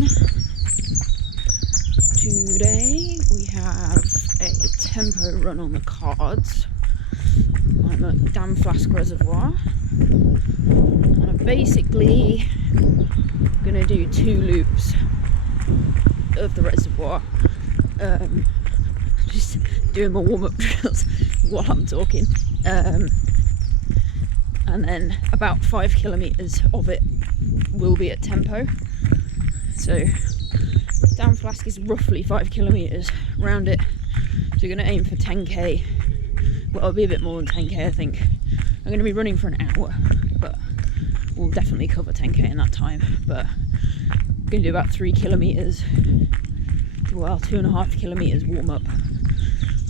then today we have a tempo run on the cards. I'm at Damflask Reservoir, and I'm basically gonna do 2 loops of the reservoir. Just doing my warm-up drills while I'm talking, and then about 5 kilometers of it will be at tempo. So Damflask is roughly 5 kilometers round it, so you're going to aim for 10k. Well, it'll be a bit more than 10k, I think. I'm going to be running for an hour, but we'll definitely cover 10k in that time. But I'm going to do about 3 kilometers, well, 2.5 kilometers warm up,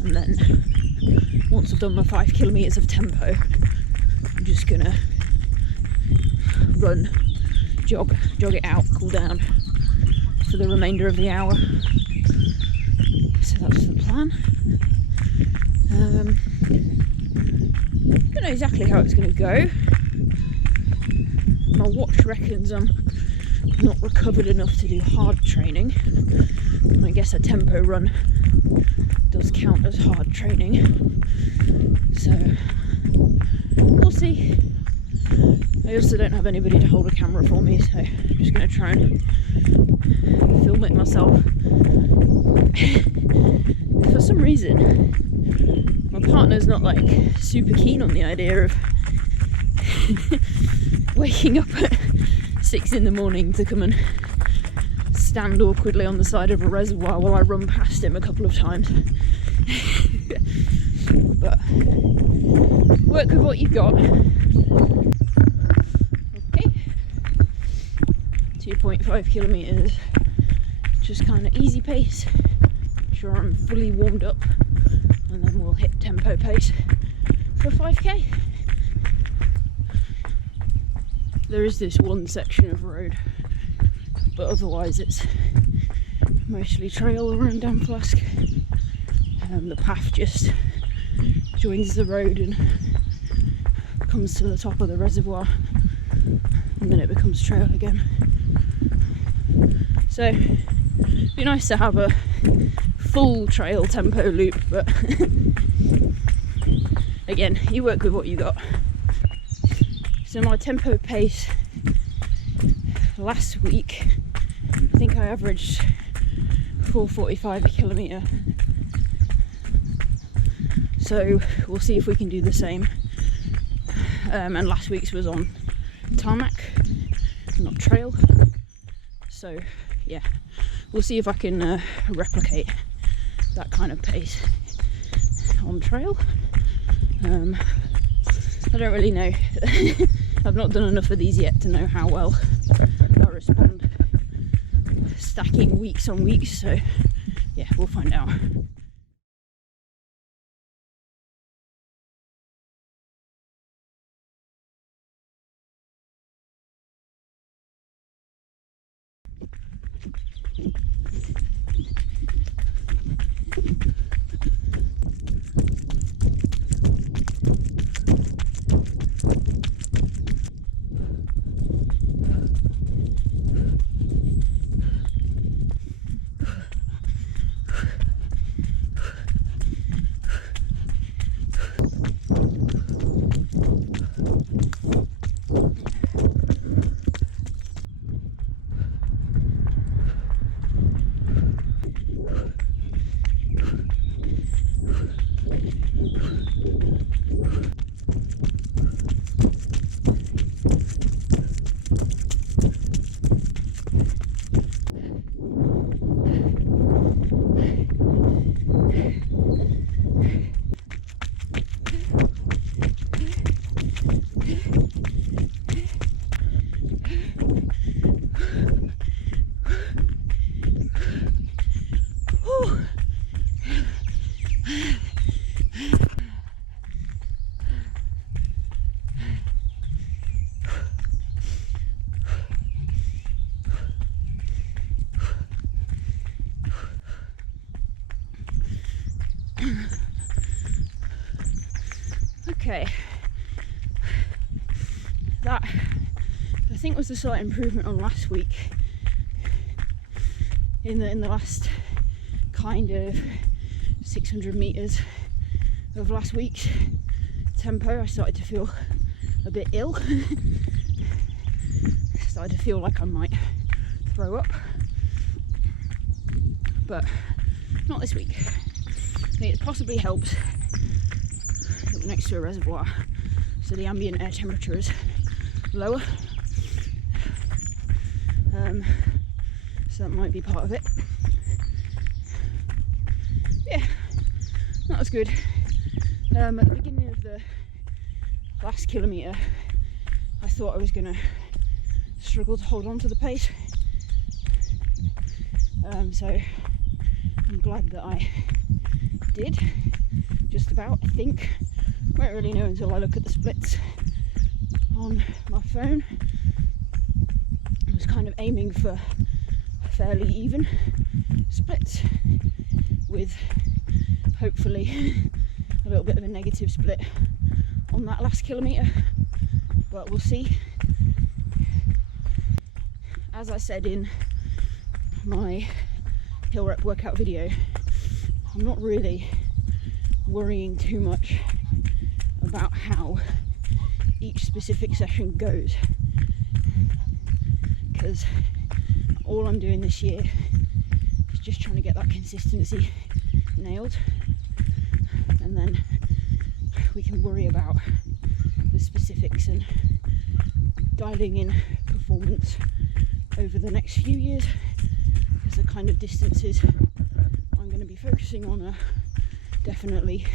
and then once I've done my 5 kilometers of tempo, I'm just going to run, jog it out, cool down for the remainder of the hour. So that's the plan. I don't know exactly how it's going to go. My watch reckons I'm not recovered enough to do hard training. I guess a tempo run does count as hard training. So we'll see. I also don't have anybody to hold a camera for me, so I'm just going to try and film it myself. For some reason, my partner's not like super keen on the idea of waking up at 6 in the morning to come and stand awkwardly on the side of a reservoir while I run past him a couple of times. But work with what you've got. Okay, 2.5 kilometers, just kind of easy pace. Sure I'm fully warmed up, and then we'll hit tempo pace for 5k. There is this one section of road, but otherwise it's mostly trail around Damflask. The path just joins the road and comes to the top of the reservoir, and then it becomes trail again. So it'd be nice to have a full trail tempo loop, but again, you work with what you got. So my tempo pace last week, I think I averaged 4:45 a kilometre. So we'll see if we can do the same. And last week's was on tarmac, not trail. So yeah, we'll see if I can replicate that kind of pace on trail. I don't really know. I've not done enough of these yet to know how well I respond stacking weeks on weeks, so yeah, we'll find out. Okay, that I think was a slight improvement on last week. in the last kind of 600 meters of last week's tempo, I started to feel a bit ill. Started to feel like I might throw up, but not this week. I think it possibly helps that we're next to a reservoir, so the ambient air temperature is lower. So that might be part of it. Yeah, that was good. At the beginning of the last kilometre, I thought I was going to struggle to hold on to the pace. So I'm glad that I did, just about, I think. Won't really know until I look at the splits on my phone. I was kind of aiming for fairly even splits, with hopefully a little bit of a negative split on that last kilometre, but we'll see. As I said in my hill rep workout video, I'm not really worrying too much about how each specific session goes, because all I'm doing this year is just trying to get that consistency nailed, and then we can worry about the specifics and dialing in performance over the next few years, because the kind of distances I'm going to be focusing on are definitely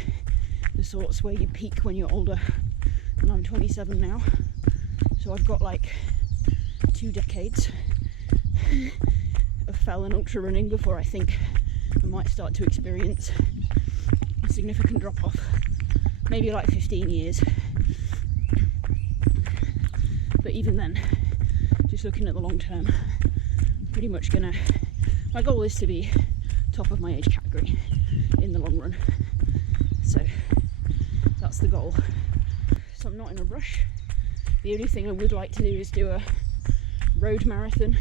the sorts where you peak when you're older, and I'm 27 now, so I've got like 2 decades of fell and ultra running before I think I might start to experience a significant drop off. Maybe like 15 years, but even then, just looking at the long term, pretty much gonna, my goal is to be top of my age category in the long run, so that's the goal. So I'm not in a rush. The only thing I would like to do is do a road marathon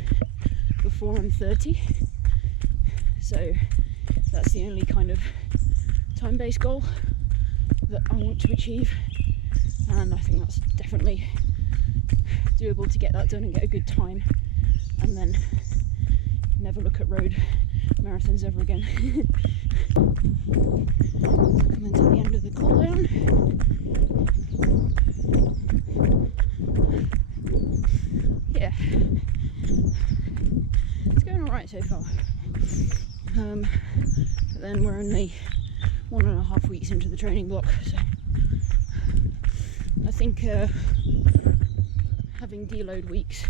before I'm 30, so that's the only kind of time-based goal that I want to achieve, and I think that's definitely doable to get that done and get a good time, and then never look at road marathons ever again. Coming to the end of the cool down. Yeah, it's going alright so far, but then we're only 1.5 weeks into the training block, so I think having deload weeks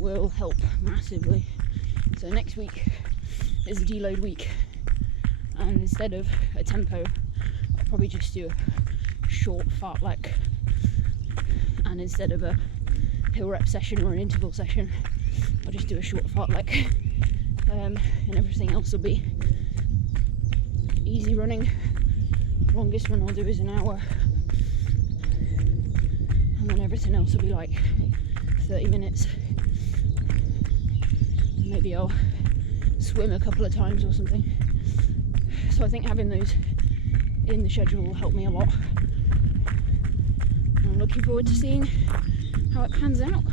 will help massively. So next week is a deload week, and instead of a tempo, I'll probably just do a short fartlek, and instead of a hill rep session or an interval session, I'll just do a short fartlek, and everything else will be easy running. Longest run I'll do is an hour, and then everything else will be like 30 minutes. Maybe I'll swim a couple of times or something. So I think having those in the schedule will help me a lot. I'm looking forward to seeing how it pans out.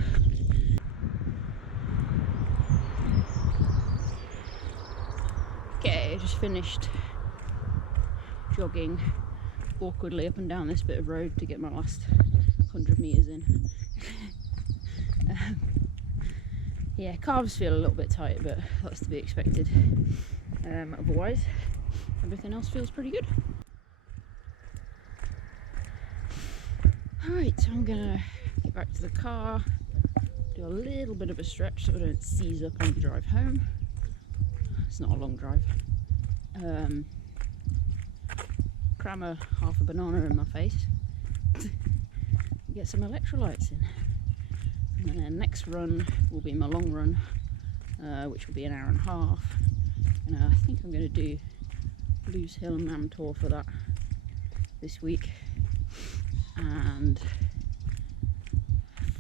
Okay, I just finished jogging awkwardly up and down this bit of road to get my last 100 metres in. Yeah, calves feel a little bit tight, but that's to be expected. Otherwise, everything else feels pretty good. Alright, so I'm gonna get back to the car, do a little bit of a stretch so I don't seize up on the drive home. It's not a long drive. Cram half a banana in my face, get some electrolytes in, and then next run will be my long run, which will be 1.5 hours, and I think I'm going to do Blues Hill and Mamtor for that this week, and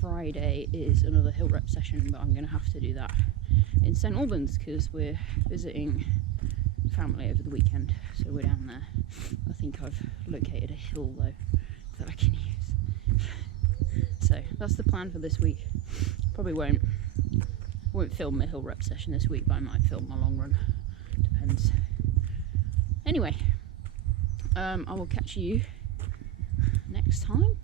Friday is another hill rep session, but I'm going to have to do that in St Albans because we're visiting family over the weekend, so we're down there. I think I've located a hill though that I can use. So that's the plan for this week. Probably won't film a hill rep session this week, but I might film my long run. Depends. Anyway, I will catch you next time.